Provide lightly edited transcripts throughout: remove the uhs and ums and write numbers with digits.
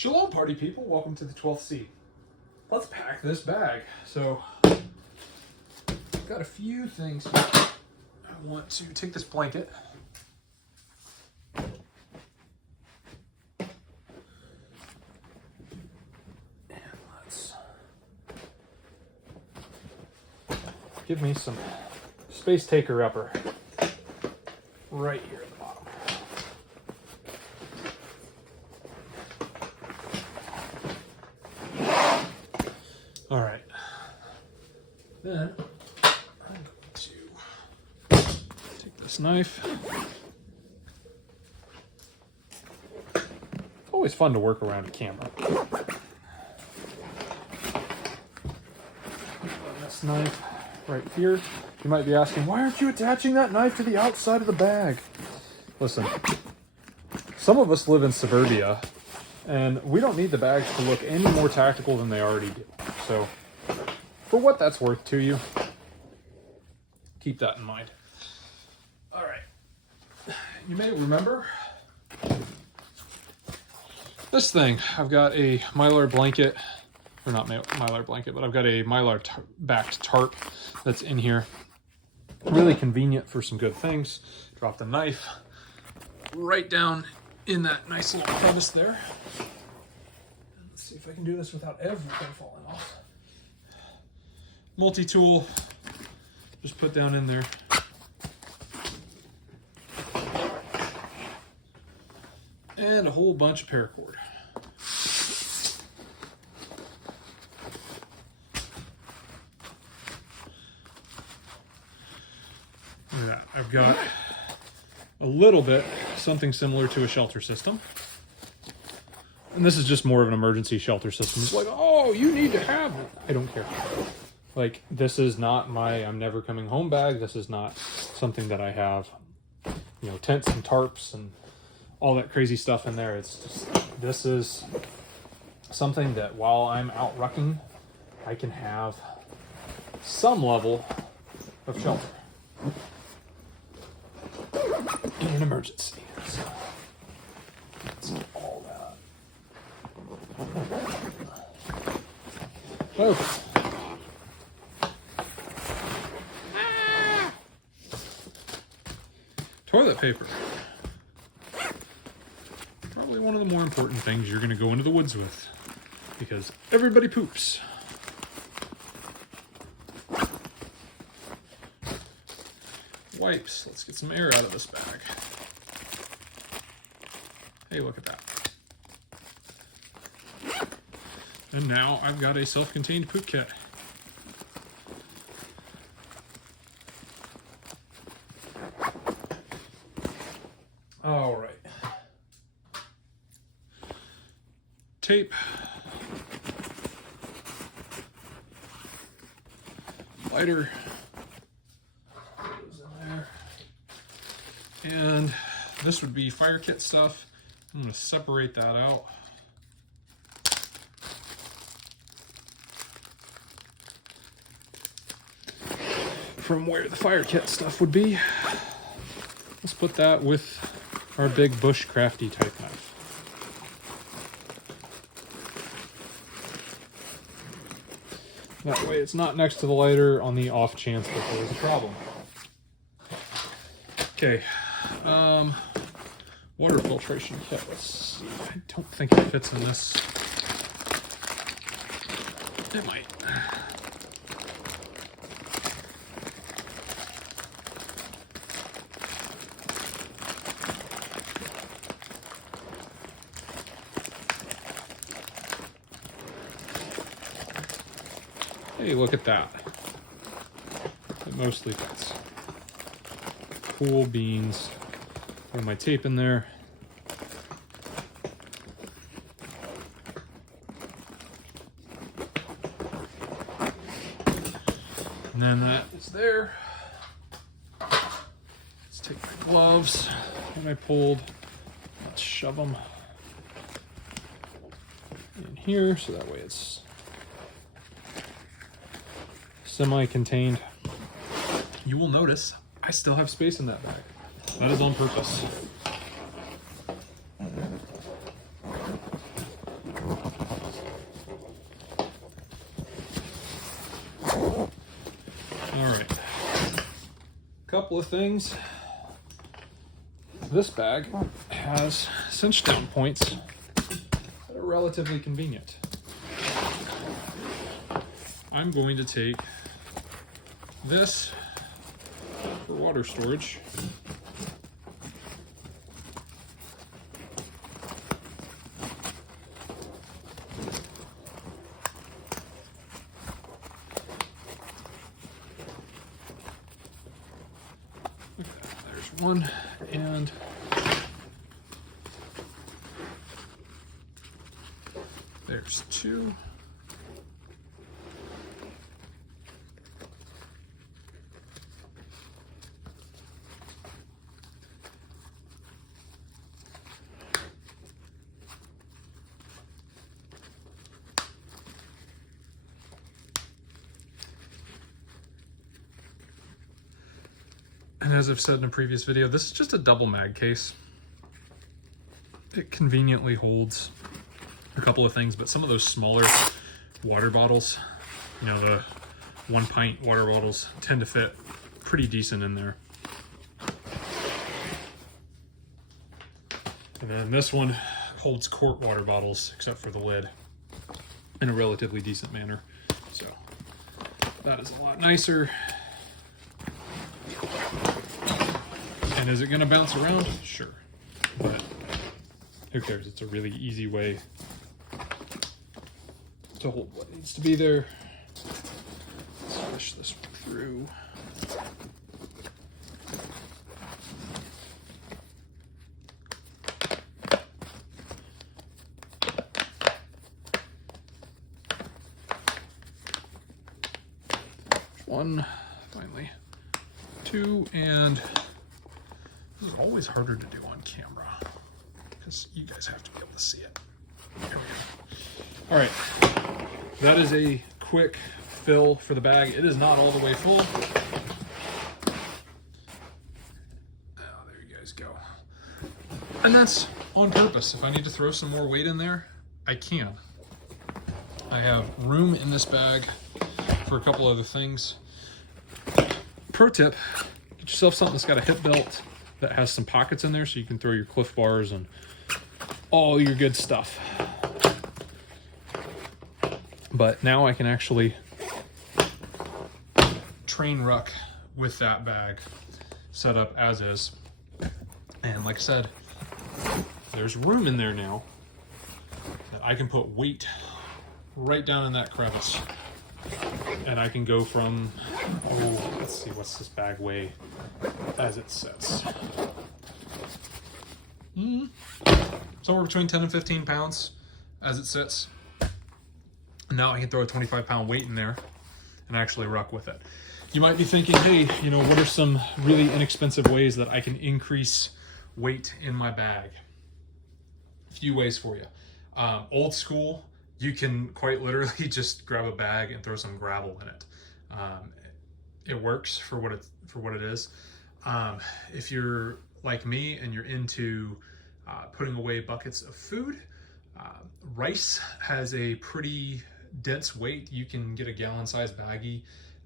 Shalom, party people. Welcome to the 12th seat. Let's pack this bag. So, got a few things here. I want to take this blanket. And let's give me some space taker upper right here at the bottom. All right, then I'm going to take this knife. It's always fun to work around a camera. This knife right here. You might be asking, why aren't you attaching that knife to the outside of the bag? Listen, some of us live in suburbia, and we don't need the bags to look any more tactical than they already do. So, for what that's worth to you, keep that in mind. All right. You may remember this thing. I've got a Mylar blanket, or not Mylar blanket, but I've got a Mylar backed tarp that's in here. Really convenient for some good things. Drop the knife right down in that nice little crevice there. Let's see if I can do this without everything falling off. Multi-tool, just put down in there. And a whole bunch of paracord. Look at that. I've got a little bit, something similar to a shelter system. And this is just more of an emergency shelter system. It's like, oh, you need to have it. I don't care. Like, this is not my I'm never coming home bag. This is not something that I have, you know, tents and tarps and all that crazy stuff in there. It's just, this is something that while I'm out rucking, I can have some level of shelter in an emergency. So, that's all that. Okay. Toilet paper. Probably one of the more important things you're going to go into the woods with, because everybody poops. Wipes. Let's get some air out of this bag. Hey, look at that. And now I've got a self-contained poop kit. All right. Tape. Lighter. Goes in there. And this would be fire kit stuff. I'm going to separate that out. From where the fire kit stuff would be. Let's put that with our big bushcrafty type knife. That way it's not next to the lighter on the off chance that there's a problem. Okay, water filtration kit. Let's see. I don't think it fits in this. It might. Hey, look at that. It mostly fits. Cool beans. Put my tape in there. And then that is there. Let's take my gloves that I pulled. Let's shove them in here so that way it's semi-contained. You will notice I still have space in that bag. That is on purpose. couple of things. This bag has cinch down points that are relatively convenient. I'm going to take this for water storage. There's one, and there's two. And as I've said in a previous video, this is just a double mag case. It conveniently holds a couple of things, but some of those smaller water bottles, you know, the 1 pint water bottles, tend to fit pretty decent in there. And then this one holds quart water bottles, except for the lid, in a relatively decent manner. So that is a lot nicer. And is it going to bounce around? Sure. But who cares? It's a really easy way to hold what needs to be there. Let's push this one through. There's one, finally. Two, and this is always harder to do on camera because you guys have to be able to see it. There we go. All right, that is a quick fill for the bag. It is not all the way full. Oh, there you guys go. And that's on purpose. If I need to throw some more weight in there, I can. I have room in this bag for a couple other things. Pro tip, get yourself something that's got a hip belt that has some pockets in there so you can throw your Cliff Bars and all your good stuff. But now I can actually train ruck with that bag set up as is. And like I said, there's room in there now that I can put weight right down in that crevice. And I can go from, oh, let's see, what's this bag weigh as it sits? Somewhere between 10 and 15 pounds as it sits. Now I can throw a 25-pound weight in there and actually ruck with it. You might be thinking, hey, you know, what are some really inexpensive ways that I can increase weight in my bag? A few ways for you. Old school, you can quite literally just grab a bag and throw some gravel in it. It works for what it is. If you're like me and you're into putting away buckets of food, rice has a pretty dense weight. You can get a gallon-sized baggie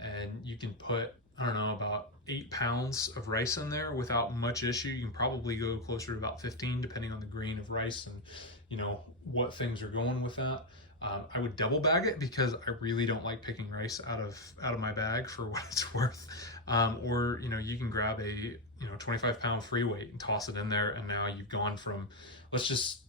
and you can put, I don't know, about 8 pounds of rice in there without much issue. You can probably go closer to about 15 depending on the grain of rice and, you know, what things are going with that. I would double bag it because I really don't like picking rice out of my bag for what it's worth. Or, you know, you can grab a, 25-pound free weight and toss it in there, and now you've gone from, let's just,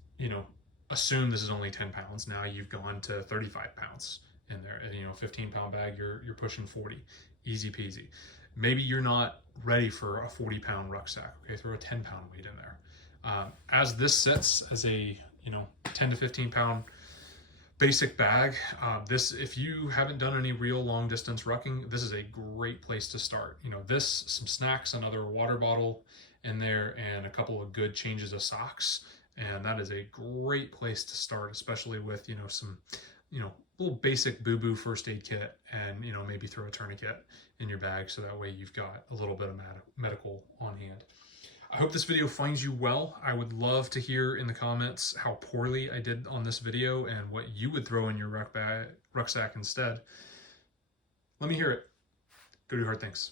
assume this is only 10 pounds. Now you've gone to 35 pounds in there. And, 15-pound bag, you're pushing 40. Easy peasy. Maybe you're not ready for a 40-pound rucksack. Okay, throw a 10-pound weight in there. As this sits as a 10 to 15-pound basic bag, if you haven't done any real long distance rucking, this is a great place to start. This, some snacks, another water bottle in there, and a couple of good changes of socks, and that is a great place to start, especially with some little basic boo-boo first aid kit, and maybe throw a tourniquet in your bag so that way you've got a little bit of medical on hand. I hope this video finds you well. I would love to hear in the comments how poorly I did on this video and what you would throw in your rucksack instead. Let me hear it. Go do hard things.